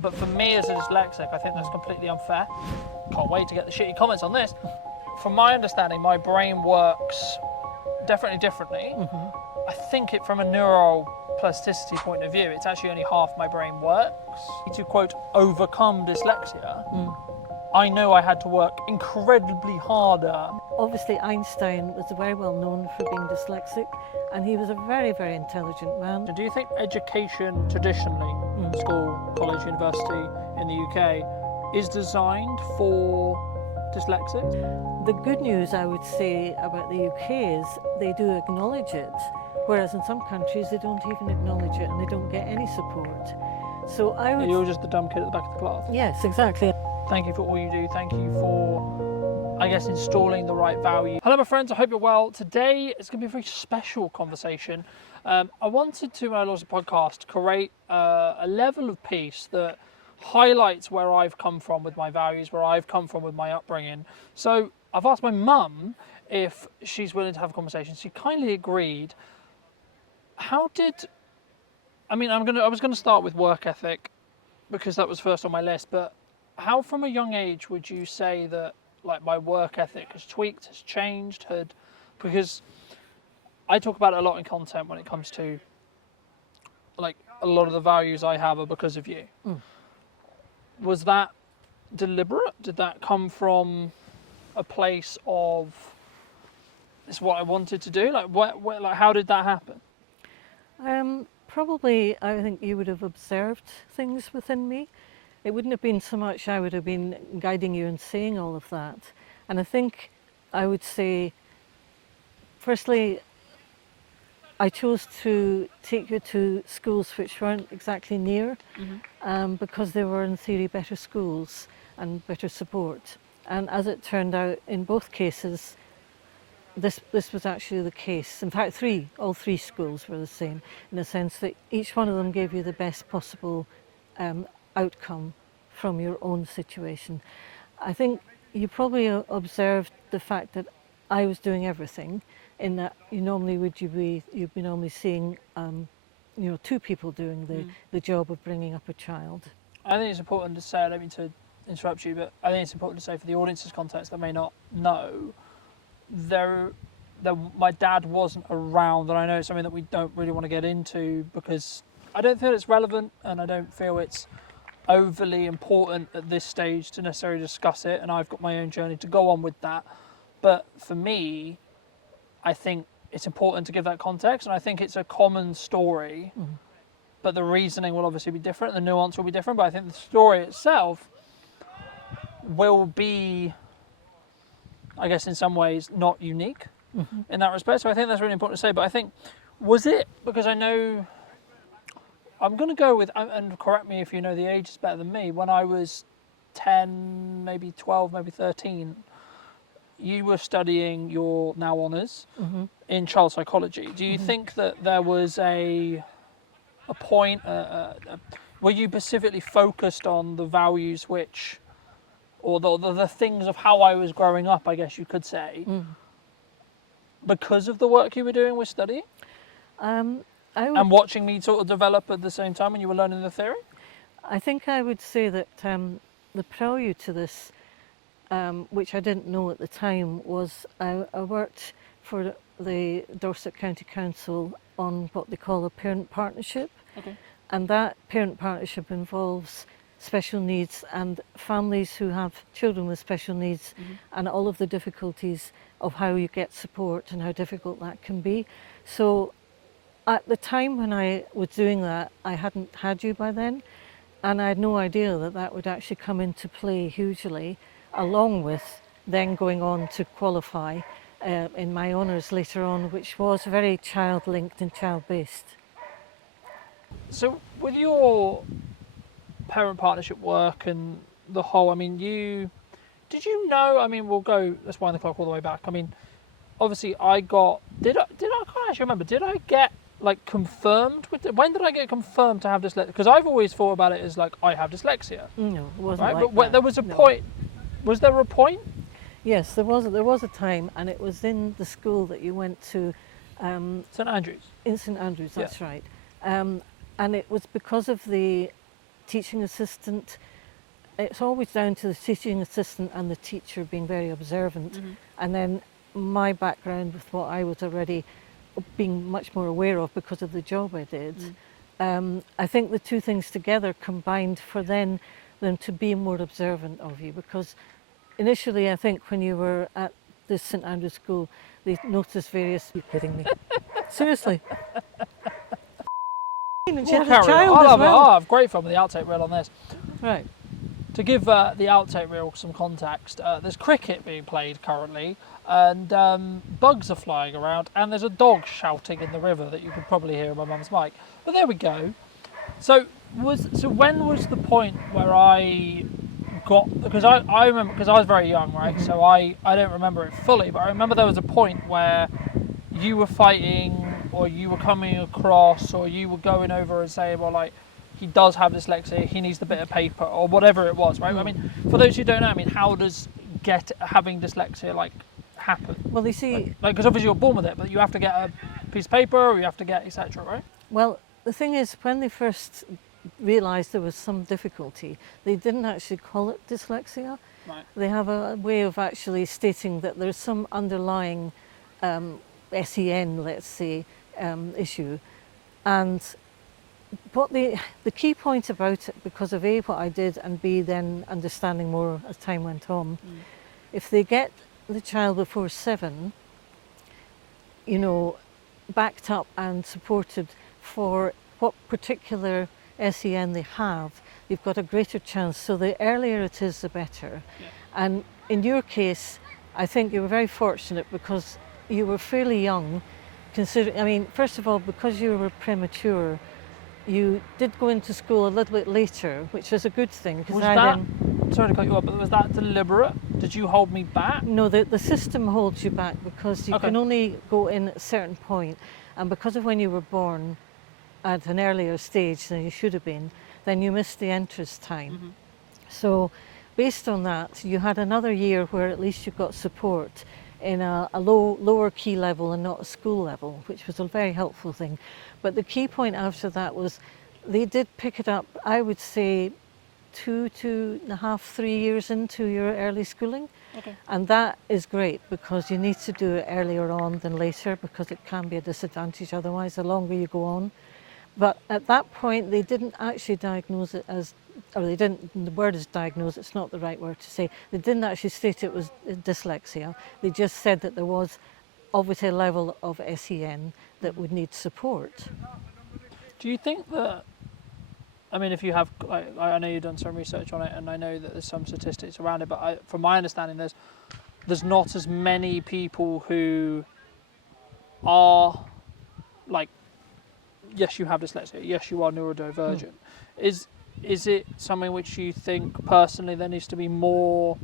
But for me as a dyslexic, I think that's completely unfair. Can't wait to get the shitty comments on this. From my understanding, my brain works definitely differently. I think it from a neuroplasticity point of view, it's actually only half my brain works. To quote, overcome dyslexia, I know I had to work incredibly harder. Obviously, Einstein was very well known for being dyslexic, and he was a very, very intelligent man. Do you think education traditionally, school, college, university in the UK, is designed for dyslexics? The good news, I would say, about the UK is they do acknowledge it, whereas in some countries they don't even acknowledge it and they don't get any support. So I would... You're just the dumb kid at the back of the class. Yes, exactly. Thank you for all you do. Thank you for, I guess, installing the right value. Hello, my friends. I hope you're well. Today it's going to be a very special conversation. I wanted to, when I launched the podcast, create a level of peace that highlights where I've come from with my values, where I've come from with my upbringing. So I've asked my mum if she's willing to have a conversation. She kindly agreed. I was going to start with work ethic because that was first on my list, but how from a young age would you say that like my work ethic has tweaked, has changed, because I talk about it a lot in content when it comes to like a lot of the values I have are because of you. Was that deliberate? Did that come from a place of this is what I wanted to do? Like how did that happen? Probably, I think you would have observed things within me. It wouldn't have been so much I would have been guiding you and saying all of that. And I think I would say, firstly, I chose to take you to schools which weren't exactly near, because they were in theory better schools and better support. And as it turned out, in both cases, this was actually the case. In fact, all three schools were the same, in the sense that each one of them gave you the best possible outcome from your own situation. I think you probably observed the fact that I was doing everything, in that you'd be normally seeing two people doing the job of bringing up a child. I think it's important to say, I don't mean to interrupt you, but I think it's important to say for the audience's context that may not know, my dad wasn't around, and I know it's something that we don't really want to get into because I don't feel it's relevant and I don't feel it's overly important at this stage to necessarily discuss it, and I've got my own journey to go on with that. But for me, I think it's important to give that context, and I think it's a common story, but the reasoning will obviously be different, the nuance will be different, but I think the story itself will be, I guess in some ways, not unique in that respect. So I think that's really important to say. But I think, was it, because I know, I'm going to go with, and correct me if you know the ages better than me, when I was 10, maybe 12, maybe 13, you were studying your now honours in child psychology. Do you think that there was a point, were you specifically focused on the values which, or the things of how I was growing up, I guess you could say, because of the work you were doing with studying? And watching me sort of develop at the same time when you were learning the theory? I think I would say that the prelude to this, which I didn't know at the time, was I worked for the Dorset County Council on what they call a parent partnership. Okay. And that parent partnership involves special needs and families who have children with special needs, and all of the difficulties of how you get support and how difficult that can be. So at the time when I was doing that, I hadn't had you by then, and I had no idea that that would actually come into play hugely, along with then going on to qualify in my honours later on, which was very child-linked and child-based. So with your parent partnership work and the whole, I mean, did you know, I mean, let's wind the clock all the way back. I mean, obviously I can't actually remember, did I get like confirmed when did I get confirmed to have dyslexia? Because I've always thought about it as like, I have dyslexia. No, it wasn't right? like But that. there was a point, was there a point? Yes, there was a time, and it was in the school that you went to. St Andrews. In St Andrews, that's Yeah. right. And it was because of the teaching assistant, it's always down to the teaching assistant and the teacher being very observant. And then my background with what I was already being much more aware of because of the job I did. I think the two things together combined for them to be more observant of you, because initially I think when you were at the St Andrews School, they noticed various... You're kidding me. Seriously. And she We'll had a carry on. child as well. I'll have great fun with the outtake reel on this. Right. To give the outtake reel some context, there's cricket being played currently, and bugs are flying around, and there's a dog shouting in the river that you could probably hear on my mum's mic. But there we go. So when was the point where I got, because I remember, because I was very young, right? So I don't remember it fully, but I remember there was a point where you were fighting, or you were coming across, or you were going over and saying, well, like, he does have dyslexia, he needs the bit of paper, or whatever it was, right? I mean, for those who don't know, I mean, how does having dyslexia, like, happen? Well, you see... Like, because obviously you're born with it, but you have to get a piece of paper, or you have to get etc., right? Well, the thing is, when they first realised there was some difficulty, they didn't actually call it dyslexia. Right. They have a way of actually stating that there's some underlying SEN, let's say, issue. And what the key point about it, because of A, what I did, and B, then understanding more as time went on, if they get the child before 7, you know, backed up and supported for what particular SEN they have, you've got a greater chance. So the earlier it is, the better. Yeah. And in your case, I think you were very fortunate because you were fairly young, considering, I mean, first of all, because you were premature, you did go into school a little bit later, which was a good thing. Was that, sorry to cut you off, but was that deliberate? Did you hold me back? No, the system holds you back because you can only go in at a certain point, and because of when you were born at an earlier stage than you should have been, then you missed the entrance time. So based on that, you had another year where at least you got support in a lower key level and not a school level, which was a very helpful thing. But the key point after that was they did pick it up, I would say, 2.5, 3 years into your early schooling. And that is great because you need to do it earlier on than later, because it can be a disadvantage otherwise the longer you go on. But at that point they didn't actually diagnose it as, or they didn't, the word is diagnose, it's not the right word to say, they didn't actually state it was dyslexia. They just said that there was obviously a level of SEN that would need support. Do you think that, I mean, if you have, I know you've done some research on it, and I know that there's some statistics around it, but from my understanding, there's not as many people who are like, yes, you have dyslexia, yes, you are neurodivergent. Is it something which you think personally there needs to be more,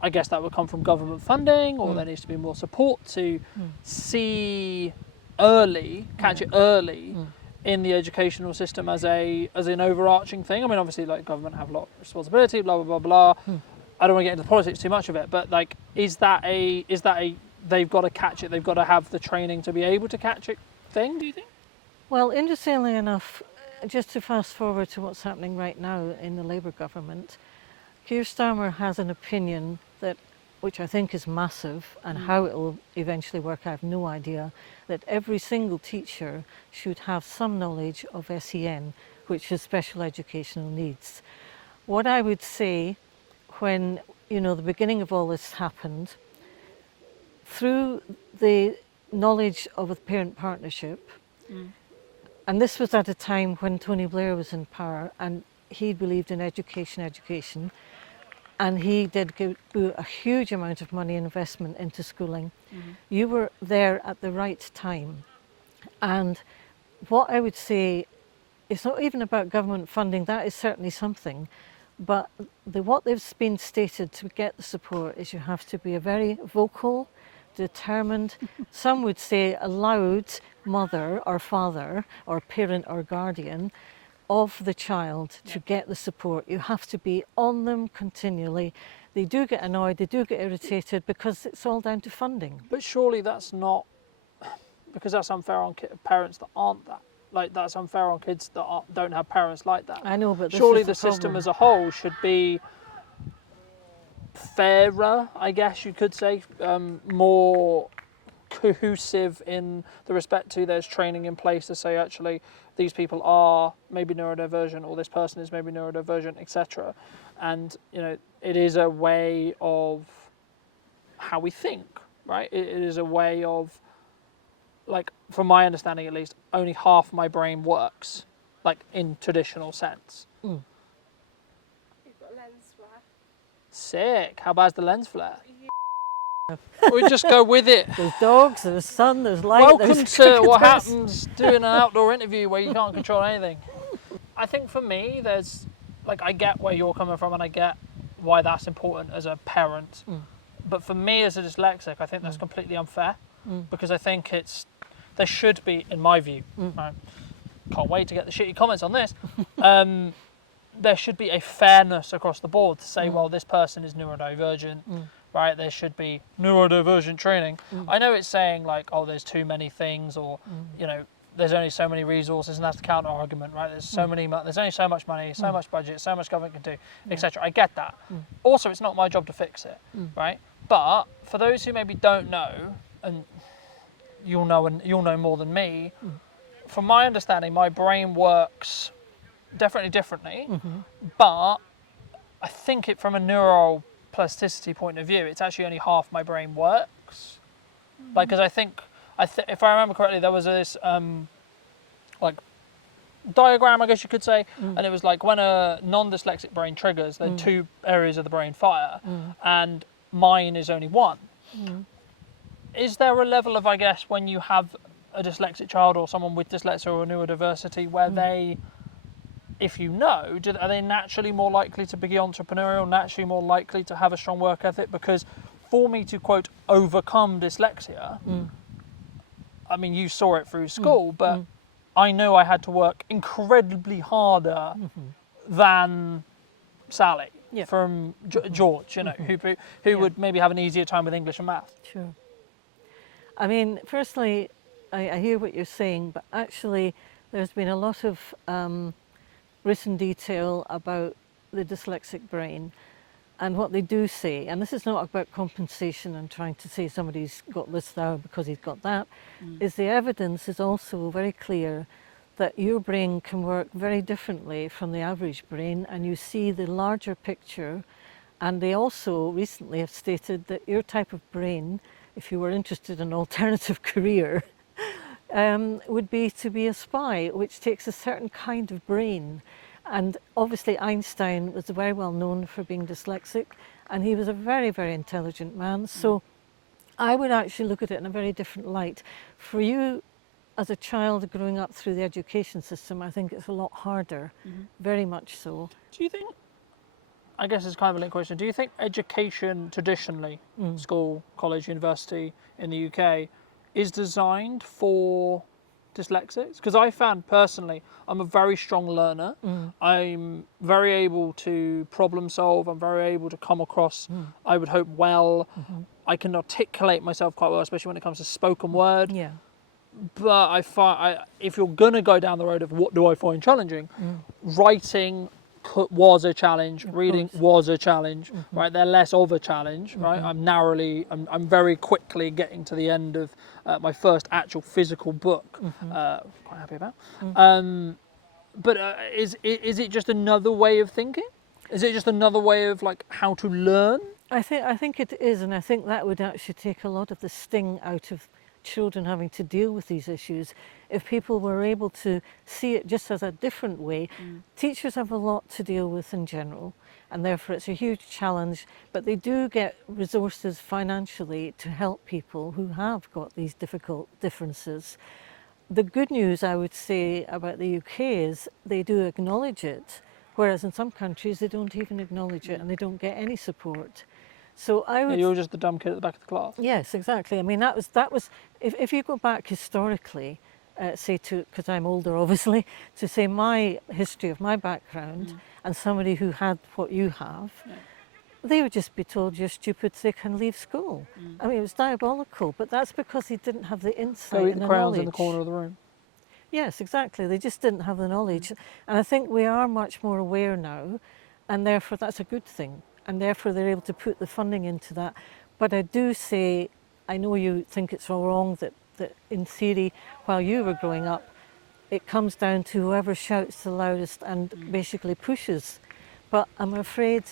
I guess that would come from government funding, or there needs to be more support to see early, catch it early in the educational system as an overarching thing? I mean, obviously, like, government have a lot of responsibility, blah blah blah blah. I don't want to get into the politics too much of it, but like, is that a they've got to catch it, they've got to have the training to be able to catch it thing, do you think? Well, interestingly enough, just to fast forward to what's happening right now in the Labour government, Keir Starmer has an opinion that, which I think is massive, and how it will eventually work I have no idea, that every single teacher should have some knowledge of SEN, which is special educational needs. What I would say, when, you know, the beginning of all this happened, through the knowledge of a parent partnership, and this was at a time when Tony Blair was in power, and he believed in education, and he did give a huge amount of money investment into schooling. You were there at the right time. And what I would say, it's not even about government funding, that is certainly something, but what they've been stated to get the support is you have to be a very vocal, determined, some would say a loud mother or father or parent or guardian of the child to get the support. You have to be on them continually. They do get annoyed, they do get irritated, because it's all down to funding. But surely that's not, because that's unfair on parents that aren't that. like that's unfair on kids that don't have parents like that. I know, but this Surely is the system problem. as a whole should be fairer, I guess you could say, more cohesive in the respect to there's training in place to say actually these people are maybe neurodivergent or this person is maybe neurodivergent, etc. And you know, it is a way of how we think, right? It is a way of, like, from my understanding at least, only half my brain works, like in traditional sense. Mm. You've got lens flare. Sick. How bad's the lens flare? We just go with it. There's dogs, there's sun, there's light. Welcome there's to what cricketers. happens doing an outdoor interview where you can't control anything. I think for me, there's, like, I get where you're coming from and I get why that's important as a parent. Mm. But for me as a dyslexic, I think that's completely unfair because I think there should be, in my view, right, can't wait to get the shitty comments on this, there should be a fairness across the board to say, well, this person is neurodivergent, right? There should be neurodivergent training. I know it's saying like, oh, there's too many things, or you know, there's only so many resources, and that's the counter argument, right? There's so many, there's only so much money, so much budget, so much government can do, etc. I get that. Also, it's not my job to fix it, right? But for those who maybe don't know, and you'll know more than me, from my understanding, my brain works definitely differently, but I think it from a neuroplasticity point of view, it's actually only half my brain works. Like, because I think, if I remember correctly, there was this like diagram, I guess you could say, and it was like when a non-dyslexic brain triggers, then two areas of the brain fire, and mine is only one. Is there a level of, I guess, when you have a dyslexic child or someone with dyslexia or neurodiversity where they, if you know, are they naturally more likely to be entrepreneurial, naturally more likely to have a strong work ethic? Because for me to, quote, overcome dyslexia, I mean, you saw it through school, but I know I had to work incredibly harder than Sally from George, you know, who would maybe have an easier time with English and math. Sure. I mean, firstly, I hear what you're saying, but actually there's been a lot of written detail about the dyslexic brain and what they do say, and this is not about compensation and trying to say somebody's got this now because he's got that, is the evidence is also very clear that your brain can work very differently from the average brain, and you see the larger picture. And they also recently have stated that your type of brain, if you were interested in an alternative career, would be to be a spy, which takes a certain kind of brain. And obviously Einstein was very well known for being dyslexic, and he was a very, very intelligent man. So I would actually look at it in a very different light. For you, as a child growing up through the education system, I think it's a lot harder, very much so. Do you think, I guess it's kind of a linked question, do you think education traditionally, school, college, university in the UK, is designed for dyslexics? Because I found personally, I'm a very strong learner. I'm very able to problem solve. I'm very able to come across, I would hope, well. I can articulate myself quite well, especially when it comes to spoken word. Yeah. But I find, if you're going to go down the road of what do I find challenging, writing was a challenge, reading was a challenge, right? They're less of a challenge, right? I'm very quickly getting to the end of my first actual physical book, quite happy about. But is it just another way of thinking? Is it just another way of like how to learn? I think it is, and I think that would actually take a lot of the sting out of children having to deal with these issues if people were able to see it just as a different way. Teachers have a lot to deal with in general, and therefore it's a huge challenge, but they do get resources financially to help people who have got these difficult differences. The good news, I would say, about the UK is they do acknowledge it, whereas in some countries they don't even acknowledge it and they don't get any support. So I would. You're just the dumb kid at the back of the class. Yes, exactly. I mean, that was. If you go back historically, say because I'm older, obviously, to say my history of my background and somebody who had what you have, they would just be told you're stupid, they can leave school. I mean, it was diabolical, but that's because they didn't have the insight Go eat and the the crayons knowledge. in the corner of the room. Yes, exactly. They just didn't have the knowledge. And I think we are much more aware now, and therefore that's a good thing. And therefore they're able to put the funding into that. But I do say, I know you think it's all wrong that in theory, while you were growing up, it comes down to whoever shouts the loudest and basically pushes. But I'm afraid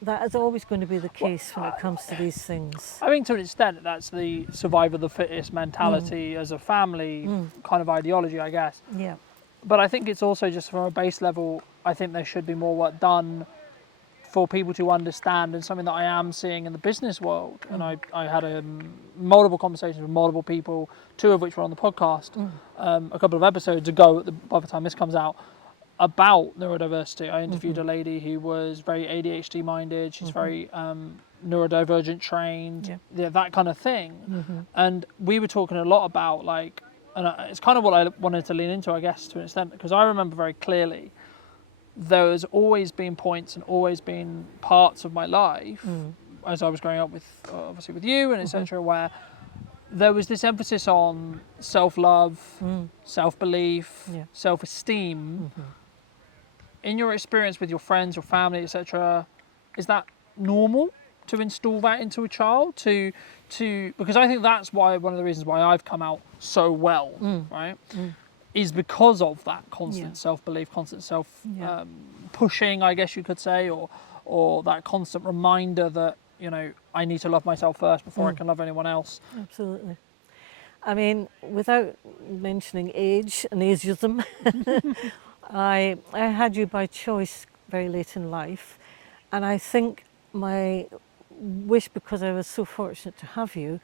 that is always going to be the case when it comes to these things. I think to an extent that's the survival of the fittest mentality as a family kind of ideology, I guess. Yeah. But I think it's also just from a base level, I think there should be more work done for people to understand, and something that I am seeing in the business world. And I had multiple conversations with multiple people, 2 of which were on the podcast a couple of episodes ago by the time this comes out, about neurodiversity. I interviewed a lady who was very ADHD minded, she's very neurodivergent trained, that kind of thing. And we were talking a lot about and it's kind of what I wanted to lean into, I guess, to an extent, because I remember very clearly there has always been points and always been parts of my life as I was growing up with, obviously with you and etc., where there was this emphasis on self-love, self-belief, self-esteem. In your experience with your friends, your family, etc., is that normal to install that into a child? Because I think that's why one of the reasons why I've come out so well, right? Is because of that constant self-belief, constant pushing, I guess you could say, or that constant reminder that, you know, I need to love myself first before I can love anyone else. Absolutely. I mean, without mentioning age and ageism, I had you by choice very late in life, and I think my wish, because I was so fortunate to have you,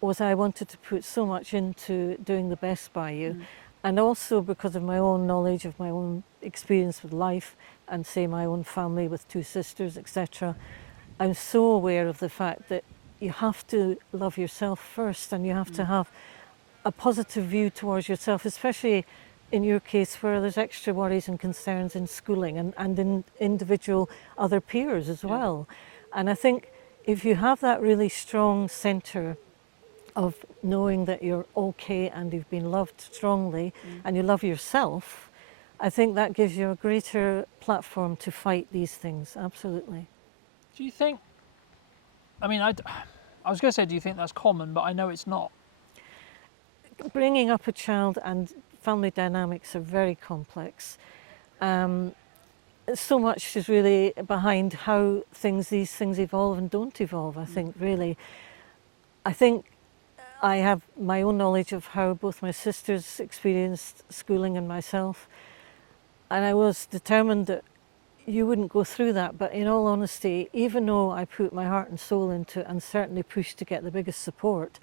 was I wanted to put so much into doing the best by you. And also because of my own knowledge of my own experience with life and say my own family with 2 sisters, etc. I'm so aware of the fact that you have to love yourself first, and you have to have a positive view towards yourself, especially in your case where there's extra worries and concerns in schooling and in individual other peers as well. And I think if you have that really strong centre of knowing that you're okay and you've been loved strongly and you love yourself, I think that gives you a greater platform to fight these things, absolutely. Do you think, I mean, I was going to say, do you think that's common, but I know it's not. Bringing up a child and family dynamics are very complex. So much is really behind how these things evolve and don't evolve, I think, really. I think I have my own knowledge of how both my sisters experienced schooling and myself, and I was determined that you wouldn't go through that. But in all honesty, even though I put my heart and soul into it and certainly pushed to get the biggest support,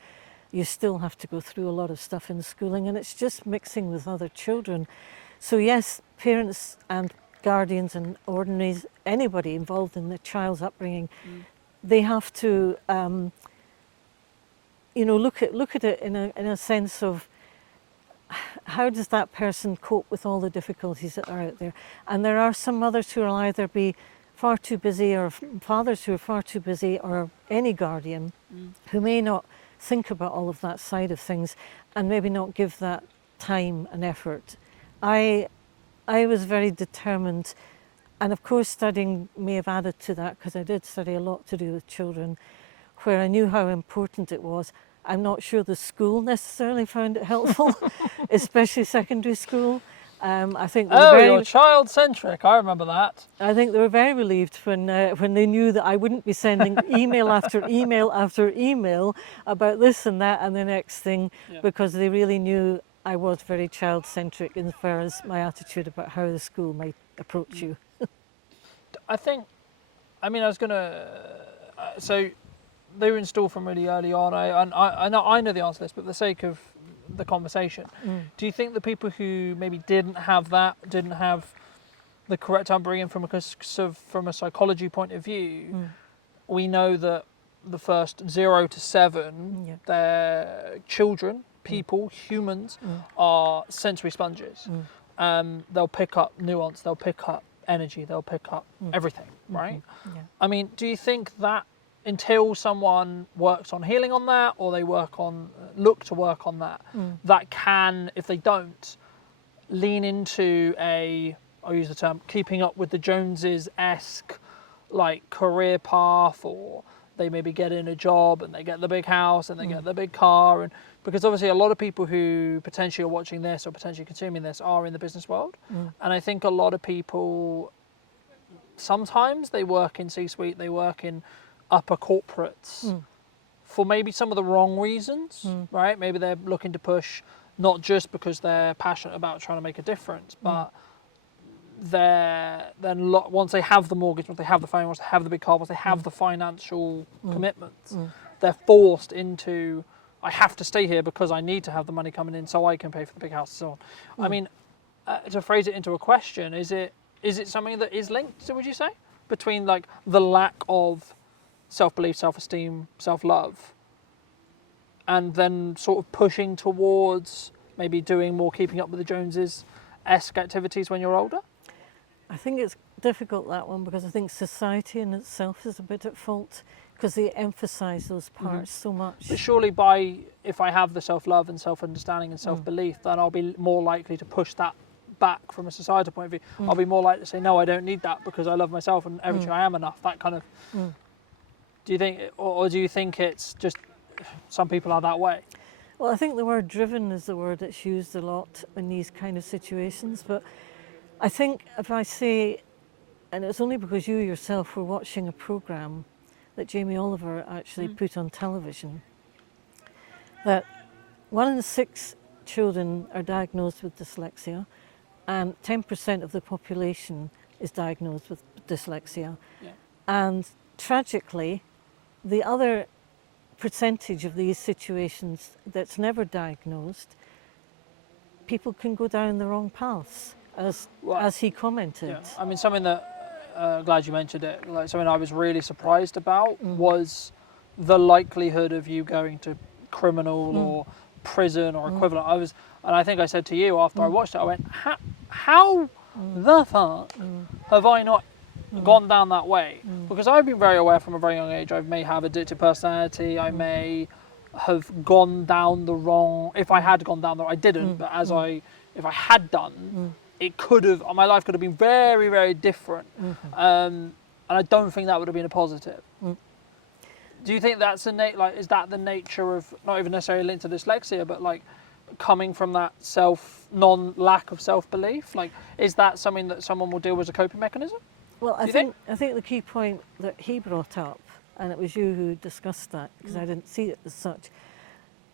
you still have to go through a lot of stuff in schooling, and it's just mixing with other children. So yes, parents and guardians and ordinaries, anybody involved in the child's upbringing, they have to look at it in a sense of how does that person cope with all the difficulties that are out there. And there are some mothers who will either be far too busy, or fathers who are far too busy, or any guardian who may not think about all of that side of things and maybe not give that time and effort. I was very determined, and of course studying may have added to that, because I did study a lot to do with children, where I knew how important it was. I'm not sure the school necessarily found it helpful, especially secondary school. I think you're child-centric, I remember that. I think they were very relieved when they knew that I wouldn't be sending email after email after email about this and that and the next thing, because they really knew I was very child-centric as far as my attitude about how the school might approach you. I so they were installed from really early on. I know the answer to this, but for the sake of the conversation, do you think the people who maybe didn't have the correct upbringing from a psychology point of view, we know that the first 0 to 7, they're children, people, humans, are sensory sponges. They'll pick up nuance, they'll pick up energy, they'll pick up everything, right? I mean, do you think that until someone works on healing on that, or they look to work on that, that can, if they don't, lean into I'll use the term, keeping up with the Joneses-esque like career path, or they maybe get in a job and they get the big house and they get the big car, and because obviously a lot of people who potentially are watching this or potentially consuming this are in the business world, and I think a lot of people sometimes they work in C-suite, they work in upper corporates for maybe some of the wrong reasons, right? Maybe they're looking to push not just because they're passionate about trying to make a difference, but once they have the mortgage, once they have the phone, once they have the big car, once they have the financial commitments, they're forced into, I have to stay here because I need to have the money coming in so I can pay for the big house and so on. I mean, to phrase it into a question, is it something that is linked, would you say, between like the lack of self-belief, self-esteem, self-love, and then sort of pushing towards maybe doing more keeping up with the Joneses-esque activities when you're older? I think it's difficult, that one, because I think society in itself is a bit at fault because they emphasise those parts so much. But surely if I have the self-love and self-understanding and self-belief, then I'll be more likely to push that back from a societal point of view. I'll be more likely to say, no, I don't need that because I love myself and eventually I am enough, that kind of... Do you think, or do you think it's just some people are that way? Well, I think the word driven is the word that's used a lot in these kind of situations, but I think if I say, and it's only because you yourself were watching a programme that Jamie Oliver actually put on television, that 1 in 6 children are diagnosed with dyslexia, and 10% of the population is diagnosed with dyslexia. Yeah. And tragically, the other percentage of these situations that's never diagnosed, people can go down the wrong paths, as he commented. Yeah. I mean, something that, glad you mentioned it, like something I was really surprised about was the likelihood of you going to criminal or prison or equivalent. And I think I said to you after I watched it, I went, how the fuck have I not gone down that way? Because I've been very aware from a very young age I may have addictive personality, I may have gone down the wrong, if I had gone down the I didn't, but if I had done, my life could have been very, very different. And I don't think that would have been a positive. Do you think that's is that the nature of, not even necessarily linked to dyslexia, but like coming from that lack of self-belief? Like, is that something that someone will deal with as a coping mechanism? Well, I think the key point that he brought up, and it was you who discussed that, because I didn't see it as such,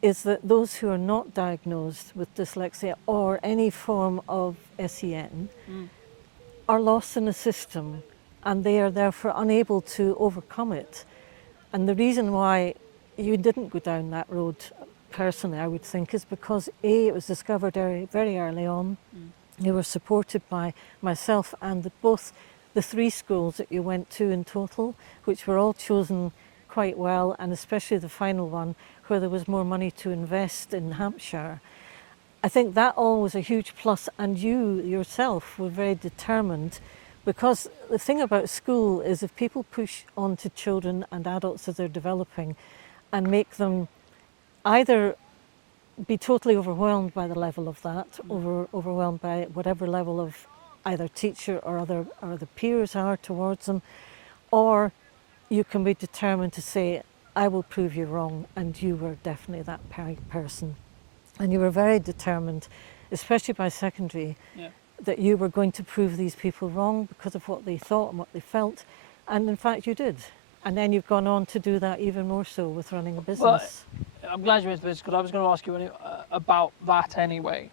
is that those who are not diagnosed with dyslexia or any form of SEN are lost in the system, and they are therefore unable to overcome it. And the reason why you didn't go down that road, personally, I would think, is because A, it was discovered very, very early on. You were supported by myself and both the 3 schools that you went to in total, which were all chosen quite well, and especially the final one where there was more money to invest in Hampshire. I think that all was a huge plus, and you yourself were very determined, because the thing about school is if people push on to children and adults as they're developing and make them either be totally overwhelmed by the level of that, overwhelmed by whatever level of either teacher or the peers are towards them, or you can be determined to say, I will prove you wrong, and you were definitely that person. And you were very determined, especially by secondary, that you were going to prove these people wrong because of what they thought and what they felt, and in fact you did. And then you've gone on to do that even more so with running a business. Well, I'm glad you mentioned this, because I was going to ask you about that anyway.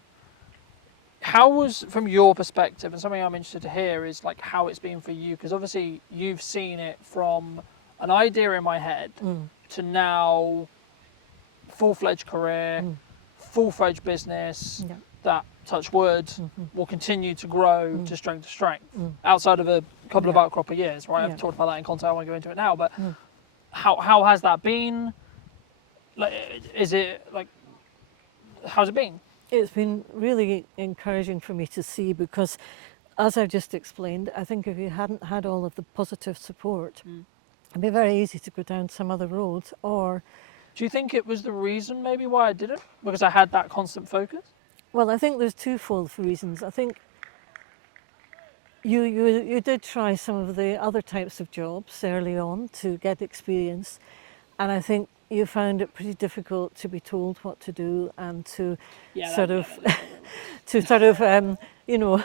How was, from your perspective, and something I'm interested to hear is like how it's been for you, because obviously you've seen it from an idea in my head to now full-fledged career, full-fledged business that, touch wood, will continue to grow to strength, outside of a couple of outcrop of years, right? I've talked about that in content, I won't go into it now, but how has that been? Like, how's it been? It's been really encouraging for me to see, because as I've just explained, I think if you hadn't had all of the positive support, it'd be very easy to go down some other road. Or do you think it was the reason maybe why I did it? Because I had that constant focus? Well, I think there's twofold reasons. I think you did try some of the other types of jobs early on to get experience, and I think you found it pretty difficult to be told what to do and to sort of to sort of you know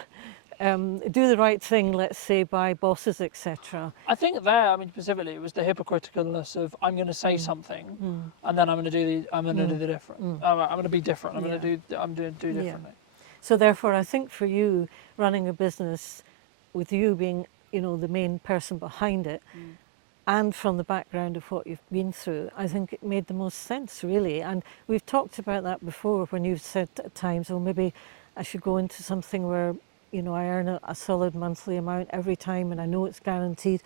do the right thing, let's say, by bosses, etc. I think there, I mean, specifically, it was the hypocriticalness of I'm going to say something, and then I'm going to do the different. I'm going to be different. I'm going to do differently. So therefore, I think for you, running a business with you being, the main person behind it, and from the background of what you've been through, I think it made the most sense, really. And we've talked about that before when you've said at times, well, maybe I should go into something where, I earn a solid monthly amount every time and I know it's guaranteed.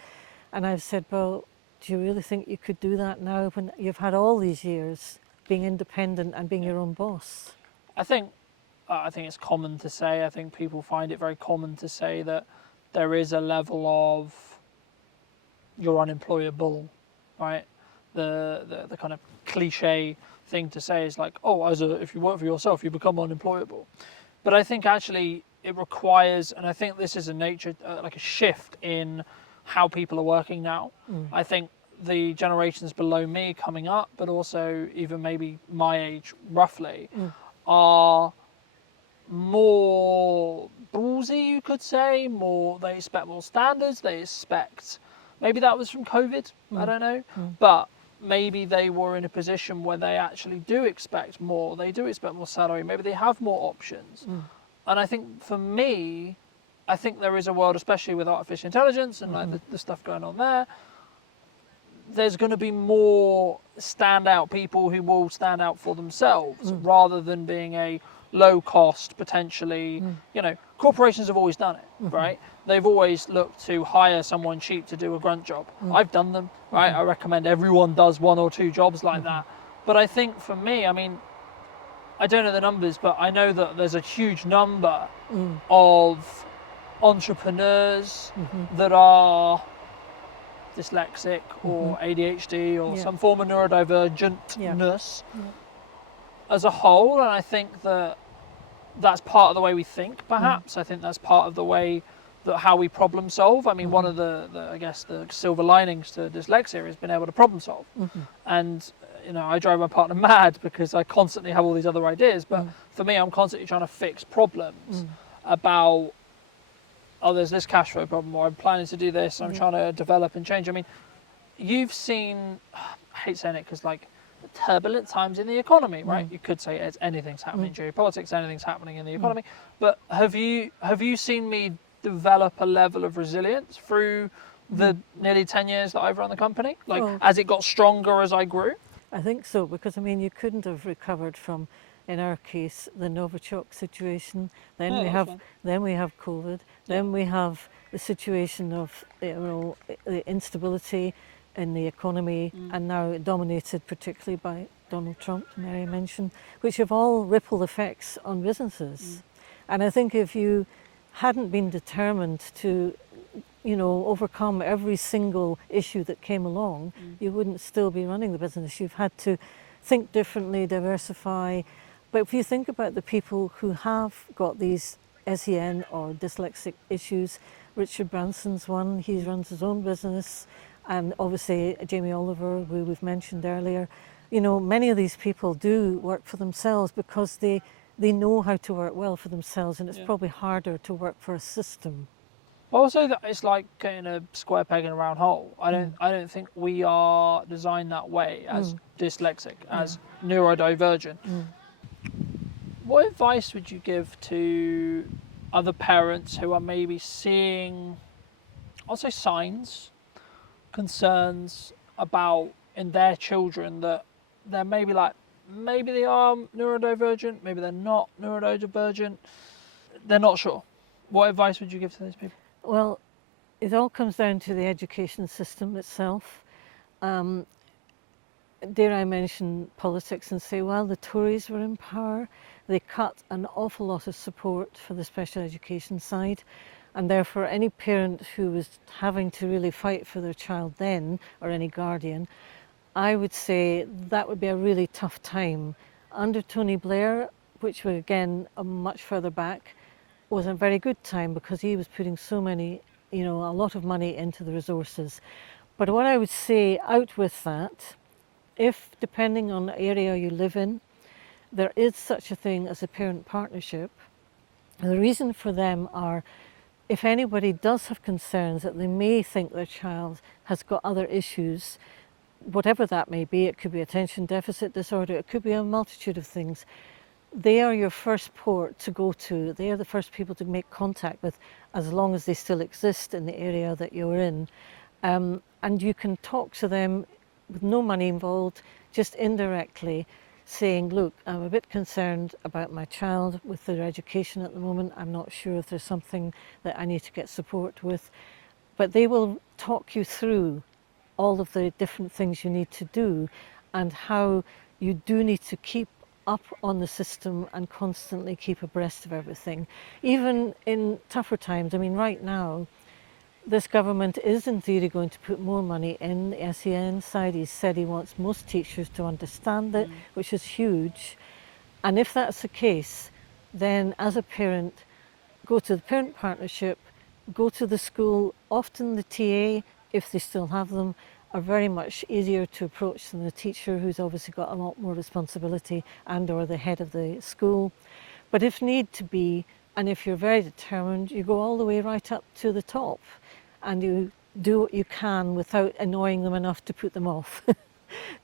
And I've said, well, do you really think you could do that now when you've had all these years being independent and being your own boss? I think it's common to say, I think people find it very common to say that there is a level of you're unemployable, right? The kind of cliche thing to say is like, oh, if you work for yourself, you become unemployable. But I think actually it requires, and I think this is like a shift in how people are working now. I think the generations below me coming up, but also even maybe my age roughly, are more ballsy, you could say. They expect more standards. They expect, maybe that was from COVID, I don't know, but maybe they were in a position where they actually do expect more. They do expect more salary. Maybe they have more options. And I think for me, I think there is a world, especially with artificial intelligence and like the stuff going on there, there's going to be more standout people who will stand out for themselves rather than being a low cost, potentially, corporations have always done it, right? They've always looked to hire someone cheap to do a grunt job. I've done them, right? I recommend everyone does one or two jobs like that. But I think for me, I mean, I don't know the numbers, but I know that there's a huge number of entrepreneurs that are dyslexic or ADHD or some form of neurodivergentness as a whole. And I think that that's part of the way we think, perhaps. I think that's part of the way that how we problem solve. I mean, one of the I guess the silver linings to dyslexia is being able to problem solve. And I drive my partner mad because I constantly have all these other ideas, but for me, I'm constantly trying to fix problems about, there's this cash flow problem, or I'm planning to do this, I'm trying to develop and change. I mean, you've seen, I hate saying it because like turbulent times in the economy, right? You could say anything's happening, geopolitics, anything's happening in the economy, but have you seen me develop a level of resilience through the nearly 10 years that I've run the company? Like, as it got stronger as I grew? I think so, because I mean, you couldn't have recovered from, in our case, the Novichok situation. Then we have COVID. Then we have the situation of the instability in the economy, and now dominated particularly by Donald Trump, Mary mentioned, which have all ripple effects on businesses. And I think if you hadn't been determined to overcome every single issue that came along, you wouldn't still be running the business. You've had to think differently, diversify. But if you think about the people who have got these SEN or dyslexic issues, Richard Branson's one, he runs his own business, and obviously Jamie Oliver, who we've mentioned earlier. Many of these people do work for themselves because they know how to work well for themselves, and it's probably harder to work for a system. Also, that it's like getting a square peg in a round hole. I don't think we are designed that way as dyslexic, as neurodivergent. What advice would you give to other parents who are maybe seeing, I'll say, signs, concerns about in their children that they're maybe they are neurodivergent, maybe they're not neurodivergent, they're not sure. What advice would you give to those people? Well, it all comes down to the education system itself. Dare I mention politics and say, well, the Tories were in power. They cut an awful lot of support for the special education side. And therefore, any parent who was having to really fight for their child then, or any guardian, I would say that would be a really tough time. Under Tony Blair, which were again much further back, was a very good time because he was putting so many, a lot of money into the resources. But what I would say out with that, if depending on the area you live in, there is such a thing as a parent partnership, the reason for them are if anybody does have concerns that they may think their child has got other issues, whatever that may be, it could be attention deficit disorder, it could be a multitude of things, they are your first port to go to. They are the first people to make contact with as long as they still exist in the area that you're in. And you can talk to them with no money involved, just indirectly saying, look, I'm a bit concerned about my child with their education at the moment. I'm not sure if there's something that I need to get support with. But they will talk you through all of the different things you need to do and how you do need to keep up on the system and constantly keep abreast of everything. Even in tougher times, I mean, right now, this government is in theory going to put more money in the SEN side. He said he wants most teachers to understand it, which is huge. And if that's the case, then as a parent, go to the parent partnership, go to the school. Often the TA, if they still have them, are very much easier to approach than the teacher, who's obviously got a lot more responsibility, and or the head of the school. But if need to be, and if you're very determined, you go all the way right up to the top and you do what you can without annoying them enough to put them off.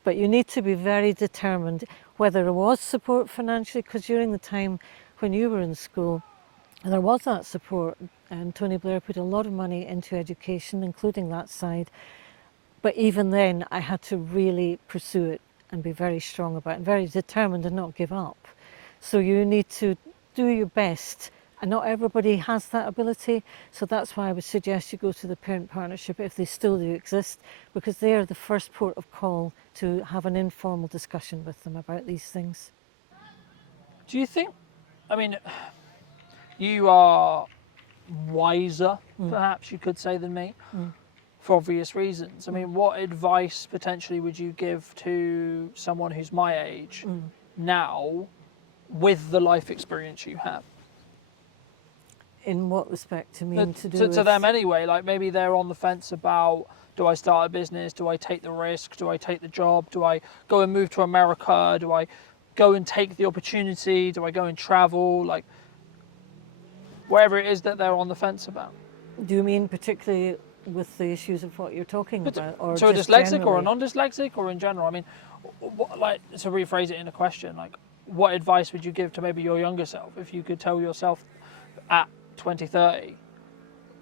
But you need to be very determined, whether there was support financially, because during the time when you were in school, there was that support, and Tony Blair put a lot of money into education, including that side. But even then, I had to really pursue it and be very strong about it, and very determined and not give up. So you need to do your best, and not everybody has that ability. So that's why I would suggest you go to the parent partnership if they still do exist, because they are the first port of call to have an informal discussion with them about these things. Do you think, I mean, you are wiser, perhaps you could say, than me, for obvious reasons. I mean, what advice potentially would you give to someone who's my age now with the life experience you have? In what respect? To mean to do to with... them anyway, like maybe they're on the fence about, do I start a business, do I take the risk, do I take the job, do I go and move to America, do I go and take the opportunity, do I go and travel, like wherever it is that they're on the fence about. Do you mean particularly with the issues of what you're talking about, or to a just dyslexic generally? or a non-dyslexic, or in general? I mean, like, to rephrase it in a question, like, what advice would you give to maybe your younger self if you could tell yourself at 2030?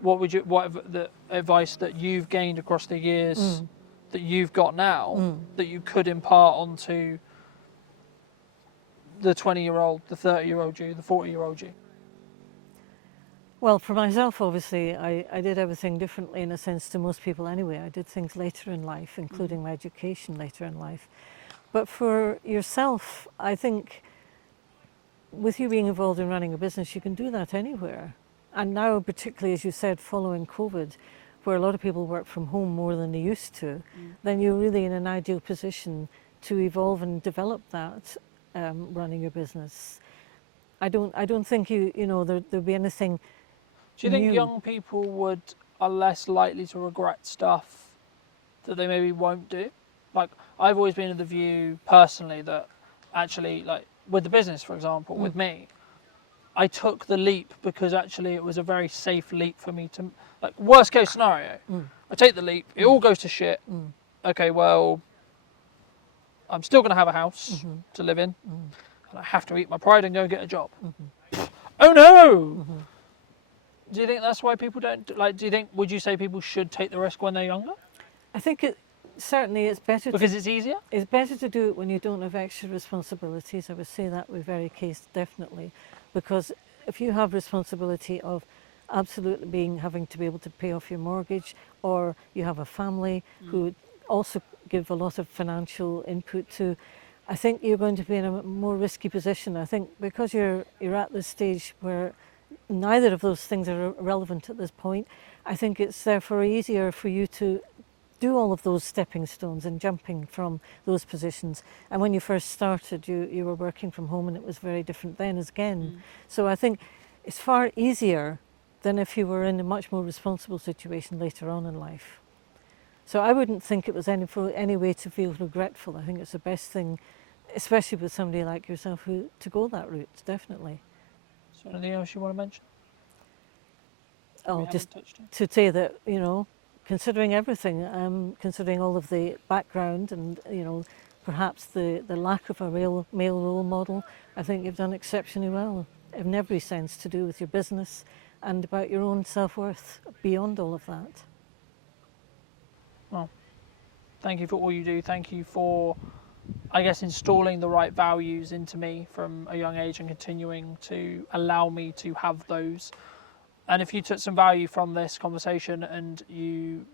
What the advice that you've gained across the years that you've got now that you could impart onto the 20-year-old, the 30-year-old you, the 40-year-old you? Well, for myself, obviously, I did everything differently in a sense to most people anyway. I did things later in life, including my education later in life. But for yourself, I think with you being involved in running a business, you can do that anywhere. And now, particularly as you said, following COVID, where a lot of people work from home more than they used to, then you're really in an ideal position to evolve and develop that running your business. I don't think there'll be anything. Do you think new. young people are less likely to regret stuff that they maybe won't do? Like, I've always been of the view personally that actually, like with the business, for example, with me, I took the leap because actually it was a very safe leap for me to, like, worst case scenario, I take the leap, it all goes to shit. Okay, well, I'm still going to have a house to live in, and I have to eat my pride and go get a job. Oh no! Do you think that's why people don't, would you say people should take the risk when they're younger? I think certainly it's better Because it's easier? It's better to do it when you don't have extra responsibilities. I would say that with very case, definitely. Because if you have responsibility of absolutely having to be able to pay off your mortgage, or you have a family who also give a lot of financial input to, I think you're going to be in a more risky position. I think because you're at this stage where neither of those things are relevant at this point, I think it's therefore easier for you to do all of those stepping stones and jumping from those positions. And when you first started, you were working from home, and it was very different then as again. So I think it's far easier than if you were in a much more responsible situation later on in life. So I wouldn't think it was any way to feel regretful. I think it's the best thing, especially with somebody like yourself, to go that route, definitely. So anything else you want to mention? Oh, We just haven't touched on? to say that, considering everything, considering all of the background and, perhaps the lack of a real male role model, I think you've done exceptionally well in every sense, to do with your business and about your own self-worth beyond all of that. Well, thank you for all you do. Thank you for, I guess, installing the right values into me from a young age and continuing to allow me to have those. And if you took some value from this conversation and you